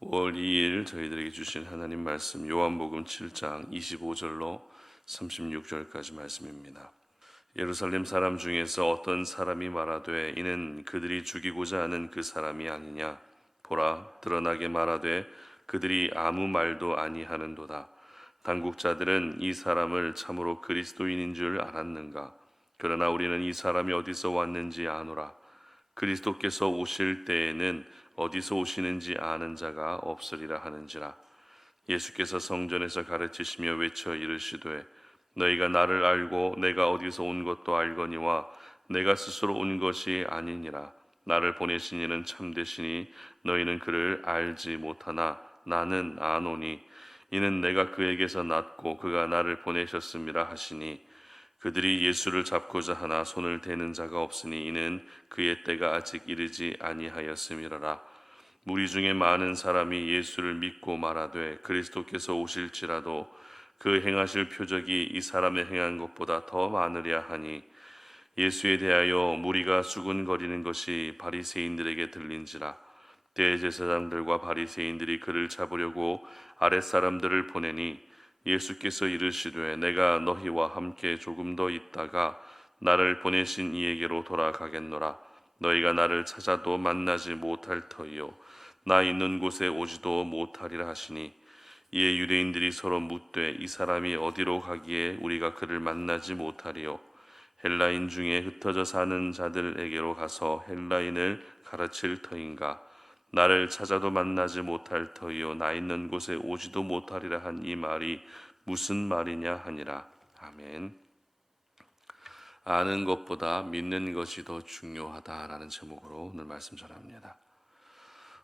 5월 2일 저희들에게 주신 하나님 말씀 요한복음 7장 25절로 36절까지 말씀입니다. 예루살렘 사람 중에서 어떤 사람이 말하되 이는 그들이 죽이고자 하는 그 사람이 아니냐. 보라, 드러나게 말하되 그들이 아무 말도 아니하는도다. 당국자들은 이 사람을 참으로 그리스도인인 줄 알았는가. 그러나 우리는 이 사람이 어디서 왔는지 아노라. 그리스도께서 오실 때에는 어디서 오시는지 아는 자가 없으리라 하는지라. 예수께서 성전에서 가르치시며 외쳐 이르시되 너희가 나를 알고 내가 어디서 온 것도 알거니와 내가 스스로 온 것이 아니니라. 나를 보내신 이는 참되시니 너희는 그를 알지 못하나 나는 아노니 이는 내가 그에게서 났고 그가 나를 보내셨음이라 하시니 그들이 예수를 잡고자 하나 손을 대는 자가 없으니 이는 그의 때가 아직 이르지 아니하였음이라라. 무리 중에 많은 사람이 예수를 믿고 말하되 그리스도께서 오실지라도 그 행하실 표적이 이 사람의 행한 것보다 더 많으랴 하니 예수에 대하여 무리가 수군거리는 것이 바리새인들에게 들린지라. 대제사장들과 바리새인들이 그를 잡으려고 아랫사람들을 보내니 예수께서 이르시되 내가 너희와 함께 조금 더 있다가 나를 보내신 이에게로 돌아가겠노라. 너희가 나를 찾아도 만나지 못할 터이요 나 있는 곳에 오지도 못하리라 하시니 이에 유대인들이 서로 묻되 이 사람이 어디로 가기에 우리가 그를 만나지 못하리요. 헬라인 중에 흩어져 사는 자들에게로 가서 헬라인을 가르칠 터인가. 나를 찾아도 만나지 못할 터이요 나 있는 곳에 오지도 못하리라 한 이 말이 무슨 말이냐 하니라. 아멘. 아는 것보다 믿는 것이 더 중요하다라는 제목으로 오늘 말씀 전합니다.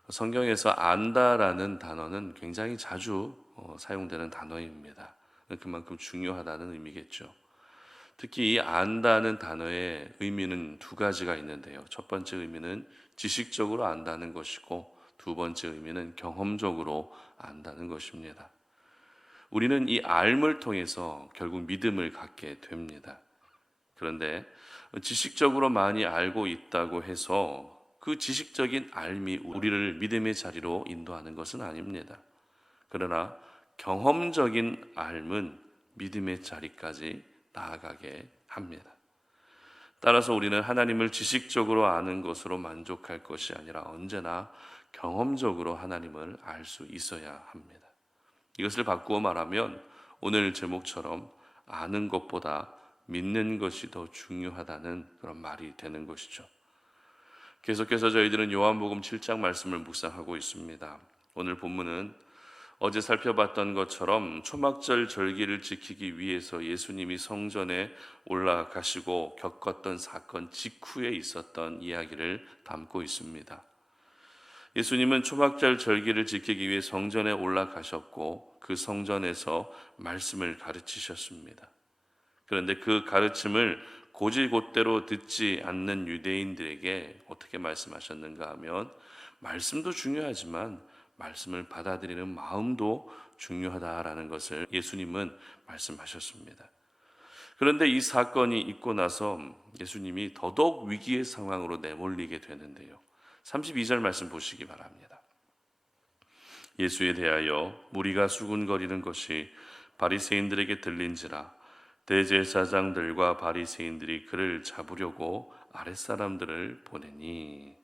성경에서 안다라는 단어는 굉장히 자주 사용되는 단어입니다. 그만큼 중요하다는 의미겠죠. 특히 이 안다는 단어의 의미는 두 가지가 있는데요. 첫 번째 의미는 지식적으로 안다는 것이고 두 번째 의미는 경험적으로 안다는 것입니다. 우리는 이 알을 통해서 결국 믿음을 갖게 됩니다. 그런데 지식적으로 많이 알고 있다고 해서 그 지식적인 알미 우리를 믿음의 자리로 인도하는 것은 아닙니다. 그러나 경험적인 알은 믿음의 자리까지 나아가게 합니다. 따라서 우리는 하나님을 지식적으로 아는 것으로 만족할 것이 아니라 언제나 경험적으로 하나님을 알 수 있어야 합니다. 이것을 바꾸어 말하면 오늘 제목처럼 아는 것보다 믿는 것이 더 중요하다는 그런 말이 되는 것이죠. 계속해서 저희들은 요한복음 7장 말씀을 묵상하고 있습니다. 오늘 본문은 어제 살펴봤던 것처럼 초막절 절기를 지키기 위해서 예수님이 성전에 올라가시고 겪었던 사건 직후에 있었던 이야기를 담고 있습니다. 예수님은 초막절 절기를 지키기 위해 성전에 올라가셨고 그 성전에서 말씀을 가르치셨습니다. 그런데 그 가르침을 곧이곧대로 듣지 않는 유대인들에게 어떻게 말씀하셨는가 하면 말씀도 중요하지만 말씀을 받아들이는 마음도 중요하다라는 것을 예수님은 말씀하셨습니다. 그런데 이 사건이 있고 나서 예수님이 더더욱 위기의 상황으로 내몰리게 되는데요. 32절 말씀 보시기 바랍니다. 예수에 대하여 무리가 수군거리는 것이 바리새인들에게 들린지라. 대제사장들과 바리새인들이 그를 잡으려고 아랫사람들을 보내니.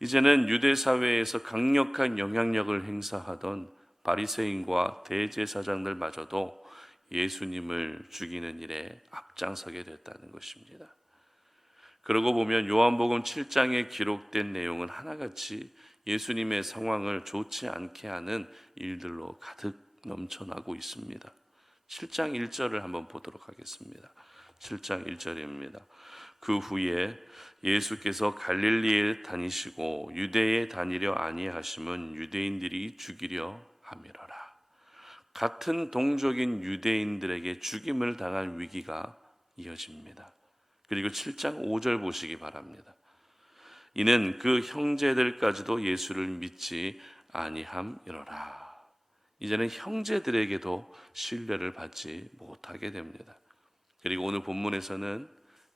이제는 유대 사회에서 강력한 영향력을 행사하던 바리새인과 대제사장들마저도 예수님을 죽이는 일에 앞장서게 됐다는 것입니다. 그러고 보면 요한복음 7장에 기록된 내용은 하나같이 예수님의 상황을 좋지 않게 하는 일들로 가득 넘쳐나고 있습니다. 7장 1절을 한번 보도록 하겠습니다. 7장 1절입니다. 그 후에 예수께서 갈릴리에 다니시고 유대에 다니려 아니하심은 유대인들이 죽이려 함이로라. 같은 동족인 유대인들에게 죽임을 당할 위기가 이어집니다. 그리고 7장 5절 보시기 바랍니다. 이는 그 형제들까지도 예수를 믿지 아니함이로라. 이제는 형제들에게도 신뢰를 받지 못하게 됩니다. 그리고 오늘 본문에서는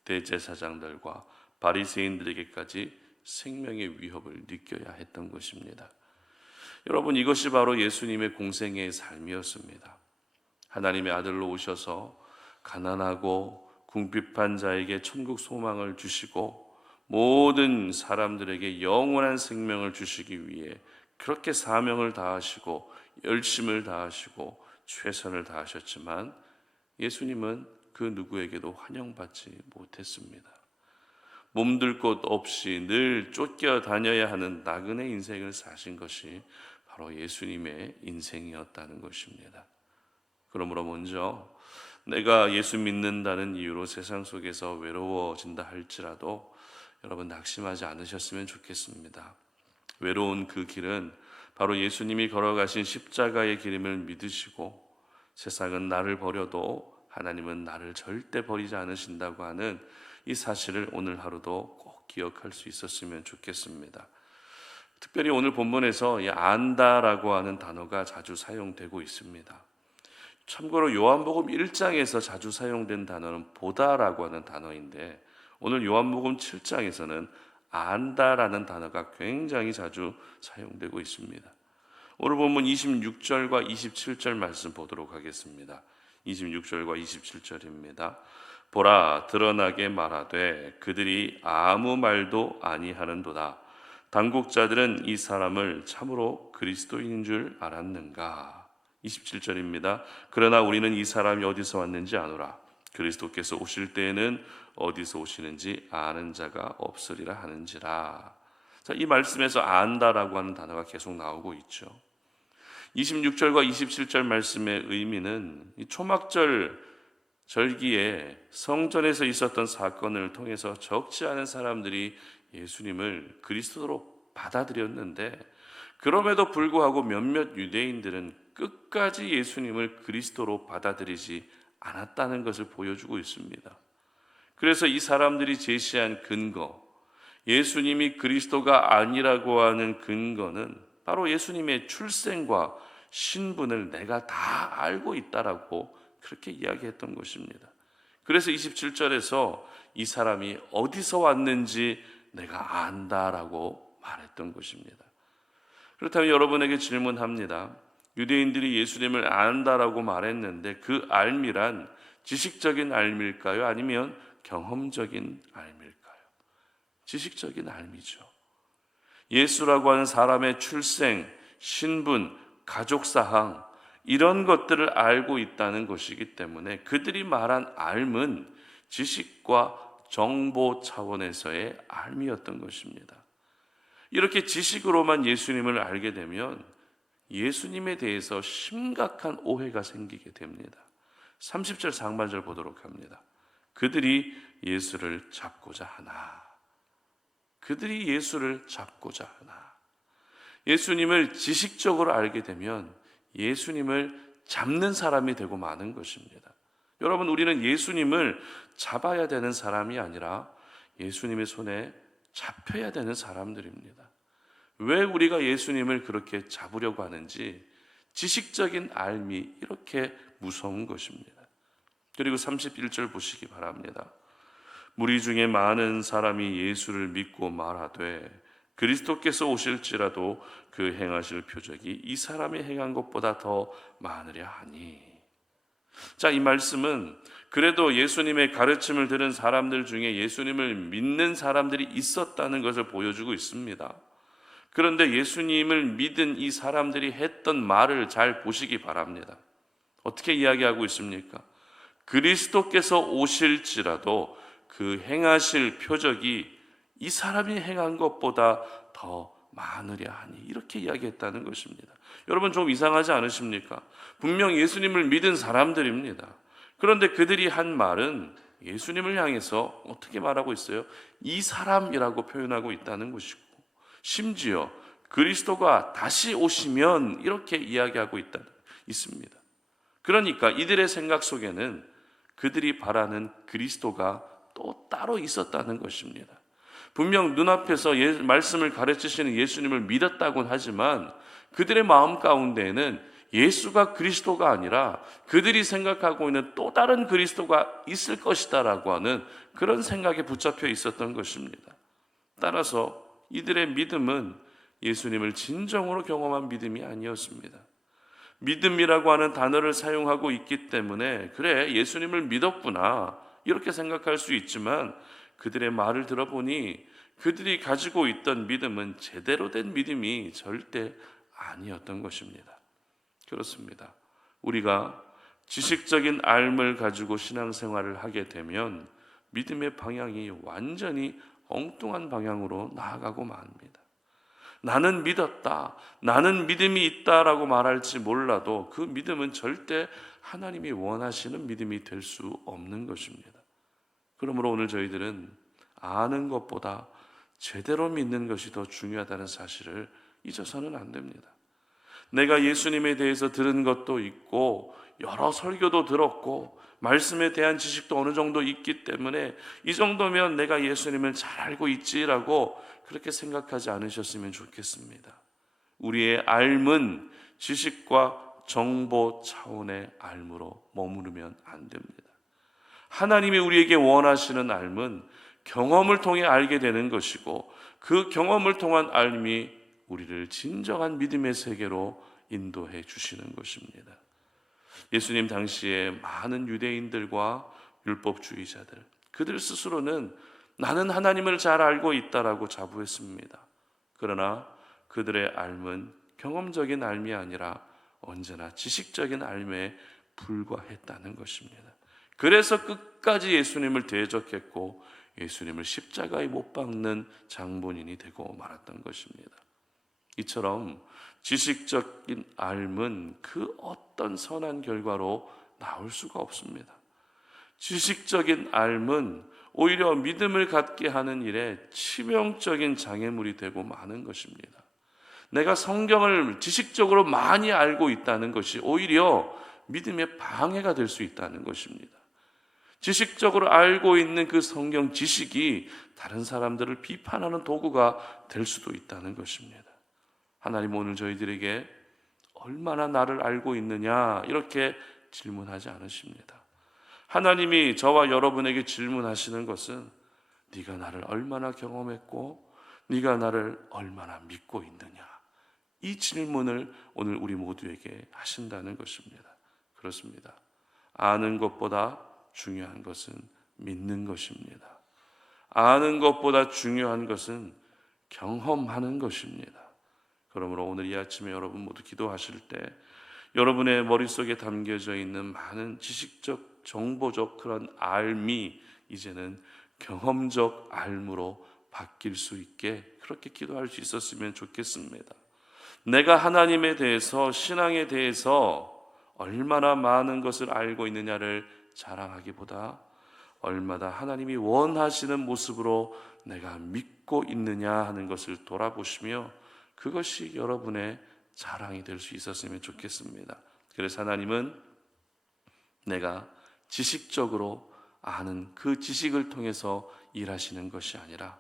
대제사장들과 바리새인들에게까지 생명의 위협을 느껴야 했던 것입니다. 여러분, 이것이 바로 예수님의 공생애의 삶이었습니다. 하나님의 아들로 오셔서 가난하고 궁핍한 자에게 천국 소망을 주시고 모든 사람들에게 영원한 생명을 주시기 위해 그렇게 사명을 다하시고 열심을 다하시고 최선을 다하셨지만 예수님은 그 누구에게도 환영받지 못했습니다. 몸둘 곳 없이 늘 쫓겨다녀야 하는 나그네 인생을 사신 것이 바로 예수님의 인생이었다는 것입니다. 그러므로 먼저 내가 예수 믿는다는 이유로 세상 속에서 외로워진다 할지라도 여러분 낙심하지 않으셨으면 좋겠습니다. 외로운 그 길은 바로 예수님이 걸어가신 십자가의 길임을 믿으시고 세상은 나를 버려도 하나님은 나를 절대 버리지 않으신다고 하는 이 사실을 오늘 하루도 꼭 기억할 수 있었으면 좋겠습니다. 특별히 오늘 본문에서 이 안다라고 하는 단어가 자주 사용되고 있습니다. 참고로 요한복음 1장에서 자주 사용된 단어는 보다라고 하는 단어인데 오늘 요한복음 7장에서는 안다라는 단어가 굉장히 자주 사용되고 있습니다. 오늘 본문 26절과 27절 말씀 보도록 하겠습니다. 26절과 27절입니다. 보라, 드러나게 말하되 그들이 아무 말도 아니하는도다. 당국자들은 이 사람을 참으로 그리스도인인 줄 알았는가? 27절입니다. 그러나 우리는 이 사람이 어디서 왔는지 아노라. 그리스도께서 오실 때에는 어디서 오시는지 아는 자가 없으리라 하는지라. 자, 이 말씀에서 안다라고 하는 단어가 계속 나오고 있죠. 26절과 27절 말씀의 의미는 이 초막절 절기에 성전에서 있었던 사건을 통해서 적지 않은 사람들이 예수님을 그리스도로 받아들였는데 그럼에도 불구하고 몇몇 유대인들은 끝까지 예수님을 그리스도로 받아들이지 않았다는 것을 보여주고 있습니다. 그래서 이 사람들이 제시한 근거, 예수님이 그리스도가 아니라고 하는 근거는 바로 예수님의 출생과 신분을 내가 다 알고 있다라고 그렇게 이야기했던 것입니다. 그래서 27절에서 이 사람이 어디서 왔는지 내가 안다라고 말했던 것입니다. 그렇다면 여러분에게 질문합니다. 유대인들이 예수님을 안다라고 말했는데 그 알미란 지식적인 알미일까요? 아니면 경험적인 알미일까요? 지식적인 알미죠. 예수라고 하는 사람의 출생, 신분, 가족사항 이런 것들을 알고 있다는 것이기 때문에 그들이 말한 알은 지식과 정보 차원에서의 알미였던 것입니다. 이렇게 지식으로만 예수님을 알게 되면 예수님에 대해서 심각한 오해가 생기게 됩니다. 30절 상반절 보도록 합니다. 그들이 예수를 잡고자 하나. 그들이 예수를 잡고자 하나. 예수님을 지식적으로 알게 되면 예수님을 잡는 사람이 되고 마는 것입니다. 여러분, 우리는 예수님을 잡아야 되는 사람이 아니라 예수님의 손에 잡혀야 되는 사람들입니다. 왜 우리가 예수님을 그렇게 잡으려고 하는지 지식적인 알미 이렇게 무서운 것입니다. 그리고 31절 보시기 바랍니다. 무리 중에 많은 사람이 예수를 믿고 말하되 그리스도께서 오실지라도 그 행하실 표적이 이 사람이 행한 것보다 더 많으려 하니. 자, 이 말씀은 그래도 예수님의 가르침을 들은 사람들 중에 예수님을 믿는 사람들이 있었다는 것을 보여주고 있습니다. 그런데 예수님을 믿은 이 사람들이 했던 말을 잘 보시기 바랍니다. 어떻게 이야기하고 있습니까? 그리스도께서 오실지라도 그 행하실 표적이 이 사람이 행한 것보다 더 많으려 하니 이렇게 이야기했다는 것입니다. 여러분 좀 이상하지 않으십니까? 분명 예수님을 믿은 사람들입니다. 그런데 그들이 한 말은 예수님을 향해서 어떻게 말하고 있어요? 이 사람이라고 표현하고 있다는 것이고 심지어 그리스도가 다시 오시면 이렇게 이야기하고 있습니다. 그러니까 이들의 생각 속에는 그들이 바라는 그리스도가 또 따로 있었다는 것입니다. 분명 눈앞에서 말씀을 가르치시는 예수님을 믿었다고는 하지만 그들의 마음 가운데에는 예수가 그리스도가 아니라 그들이 생각하고 있는 또 다른 그리스도가 있을 것이다라고 하는 그런 생각에 붙잡혀 있었던 것입니다. 따라서 이들의 믿음은 예수님을 진정으로 경험한 믿음이 아니었습니다. 믿음이라고 하는 단어를 사용하고 있기 때문에 그래 예수님을 믿었구나 이렇게 생각할 수 있지만 그들의 말을 들어보니 그들이 가지고 있던 믿음은 제대로 된 믿음이 절대 아니었던 것입니다. 그렇습니다. 우리가 지식적인 삶을 가지고 신앙생활을 하게 되면 믿음의 방향이 완전히 엉뚱한 방향으로 나아가고 맙니다. 나는 믿었다, 나는 믿음이 있다라고 말할지 몰라도 그 믿음은 절대 하나님이 원하시는 믿음이 될 수 없는 것입니다. 그러므로 오늘 저희들은 아는 것보다 제대로 믿는 것이 더 중요하다는 사실을 잊어서는 안 됩니다. 내가 예수님에 대해서 들은 것도 있고 여러 설교도 들었고 말씀에 대한 지식도 어느 정도 있기 때문에 이 정도면 내가 예수님을 잘 알고 있지라고 그렇게 생각하지 않으셨으면 좋겠습니다. 우리의 삶은 지식과 정보 차원의 삶으로 머무르면 안 됩니다. 하나님이 우리에게 원하시는 삶은 경험을 통해 알게 되는 것이고 그 경험을 통한 삶이 우리를 진정한 믿음의 세계로 인도해 주시는 것입니다. 예수님 당시에 많은 유대인들과 율법주의자들, 그들 스스로는 나는 하나님을 잘 알고 있다라고 자부했습니다. 그러나 그들의 삶은 경험적인 삶이 아니라 언제나 지식적인 삶에 불과했다는 것입니다. 그래서 끝까지 예수님을 대적했고 예수님을 십자가에 못 박는 장본인이 되고 말았던 것입니다. 이처럼 지식적인 삶은 그 어떤 선한 결과로 나올 수가 없습니다. 지식적인 삶은 오히려 믿음을 갖게 하는 일에 치명적인 장애물이 되고 마는 것입니다. 내가 성경을 지식적으로 많이 알고 있다는 것이 오히려 믿음의 방해가 될 수 있다는 것입니다. 지식적으로 알고 있는 그 성경 지식이 다른 사람들을 비판하는 도구가 될 수도 있다는 것입니다. 하나님 오늘 저희들에게 얼마나 나를 알고 있느냐 이렇게 질문하지 않으십니다. 하나님이 저와 여러분에게 질문하시는 것은 네가 나를 얼마나 경험했고 네가 나를 얼마나 믿고 있느냐, 이 질문을 오늘 우리 모두에게 하신다는 것입니다. 그렇습니다. 아는 것보다 중요한 것은 믿는 것입니다. 아는 것보다 중요한 것은 경험하는 것입니다. 그러므로 오늘 이 아침에 여러분 모두 기도하실 때 여러분의 머릿속에 담겨져 있는 많은 지식적, 정보적 그런 삶이 이제는 경험적 삶으로 바뀔 수 있게 그렇게 기도할 수 있었으면 좋겠습니다. 내가 하나님에 대해서, 신앙에 대해서 얼마나 많은 것을 알고 있느냐를 자랑하기보다 얼마나 하나님이 원하시는 모습으로 내가 믿고 있느냐 하는 것을 돌아보시며 그것이 여러분의 자랑이 될 수 있었으면 좋겠습니다. 그래서 하나님은 내가 지식적으로 아는 그 지식을 통해서 일하시는 것이 아니라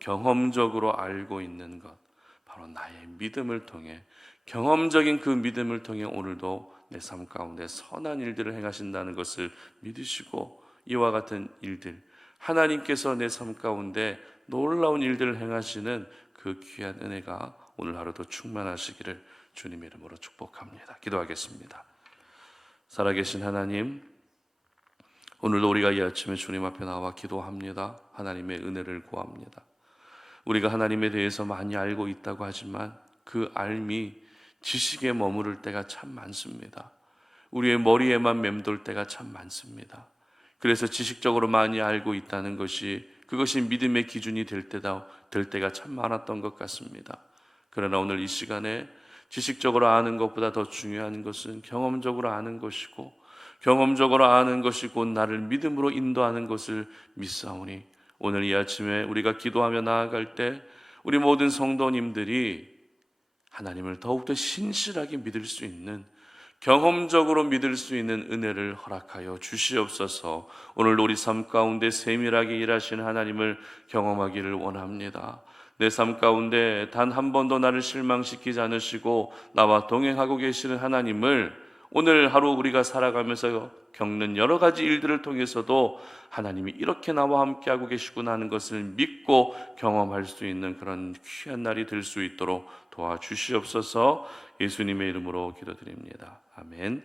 경험적으로 알고 있는 것, 바로 나의 믿음을 통해, 경험적인 그 믿음을 통해 오늘도 내 삶 가운데 선한 일들을 행하신다는 것을 믿으시고 이와 같은 일들, 하나님께서 내 삶 가운데 놀라운 일들을 행하시는 그 귀한 은혜가 오늘 하루도 충만하시기를 주님의 이름으로 축복합니다. 기도하겠습니다. 살아계신 하나님, 오늘도 우리가 이 아침에 주님 앞에 나와 기도합니다. 하나님의 은혜를 구합니다. 우리가 하나님에 대해서 많이 알고 있다고 하지만 그 삶이 지식에 머무를 때가 참 많습니다. 우리의 머리에만 맴돌 때가 참 많습니다. 그래서 지식적으로 많이 알고 있다는 것이 그것이 믿음의 기준이 될 때가 참 많았던 것 같습니다. 그러나 오늘 이 시간에 지식적으로 아는 것보다 더 중요한 것은 경험적으로 아는 것이고 경험적으로 아는 것이 곧 나를 믿음으로 인도하는 것을 믿사오니 오늘 이 아침에 우리가 기도하며 나아갈 때 우리 모든 성도님들이 하나님을 더욱더 신실하게 믿을 수 있는, 경험적으로 믿을 수 있는 은혜를 허락하여 주시옵소서. 오늘 우리 삶 가운데 세밀하게 일하시는 하나님을 경험하기를 원합니다. 내 삶 가운데 단 한 번도 나를 실망시키지 않으시고 나와 동행하고 계시는 하나님을 오늘 하루 우리가 살아가면서 겪는 여러 가지 일들을 통해서도 하나님이 이렇게 나와 함께하고 계시구나 하는 것을 믿고 경험할 수 있는 그런 귀한 날이 될 수 있도록 도와주시옵소서. 예수님의 이름으로 기도드립니다. 아멘.